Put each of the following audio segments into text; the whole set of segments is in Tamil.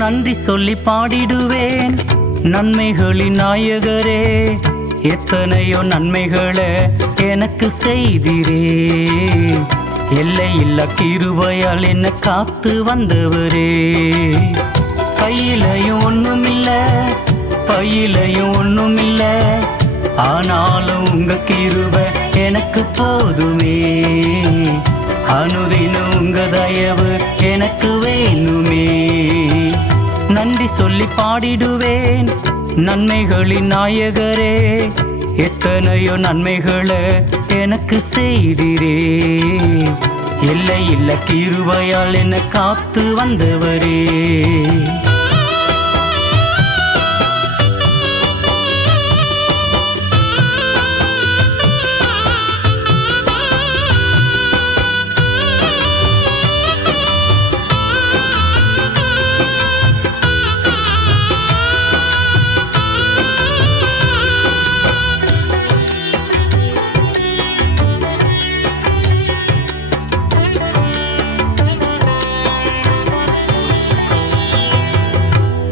நன்றி சொல்லி பாடிடுவேன் நன்மைகளின் நாயகரே. எத்தனையோ நன்மைகளை எனக்கு செய்திரே. எல்லையில்லா கிருபையால் என்ன காத்து வந்தவரே. கையிலையும் ஒண்ணுமில்ல, பையிலையும் ஒண்ணுமில்ல, ஆனாலும் உங்க கிருபை எனக்கு போதுமே. அனுதினம் உங்க தயவு எனக்கு வேணுமே. நன்றி சொல்லி பாடிடுவேன் நன்மைகளின் நாயகரே. எத்தனையோ நன்மைகளை எனக்கு செய்திரே. எல்லையில்லா கிருபையால் என்ன காத்து வந்தவரே.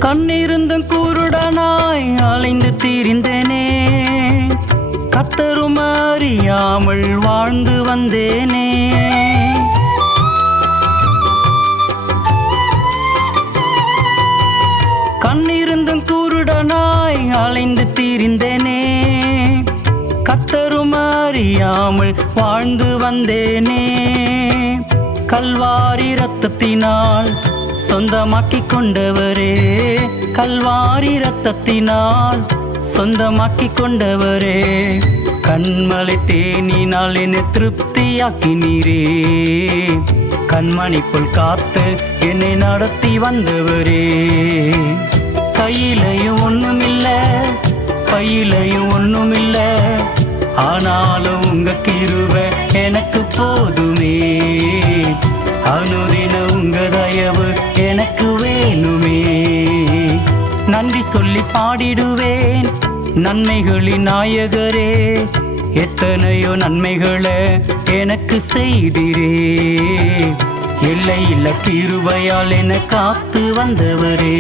கண்ணிருந்தும் குருடனாய் அலைந்து திரிந்தேனே. கர்த்தரும் அறியாமல் வாழ்ந்து வந்தேனே. கண்ணிருந்தும் குருடனாய் அலைந்து திரிந்தேனே. கர்த்தரும் அறியாமல் வாழ்ந்து வந்தேனே. கல்வாரி இரத்தத்தினால் சொந்தமாக்கி கொண்டவரே. கல்வாரி இரத்தத்தினால் சொந்தமாக்கி கொண்டவரே. கண்மலை தேனினால் என்னை திருப்தியாக்கினீரே. கண்மணி போல் காத்து என்னை நடத்தி வந்தவரே. கையிலையும் ஒண்ணுமில்ல, பையிலையும் ஒண்ணுமில்ல, ஆனாலும் உங்க கிருபை எனக்கு போதுமே. அனுதினம் உங்க தயவு எனக்கு வேணுமே. நன்றி சொல்லி பாடிடுவேன் நன்மைகளின் நாயகரே. எத்தனையோ நன்மைகளை எனக்கு செய்திரே. எல்லையில்லா கிருபையால் என்னை காத்து வந்தவரே.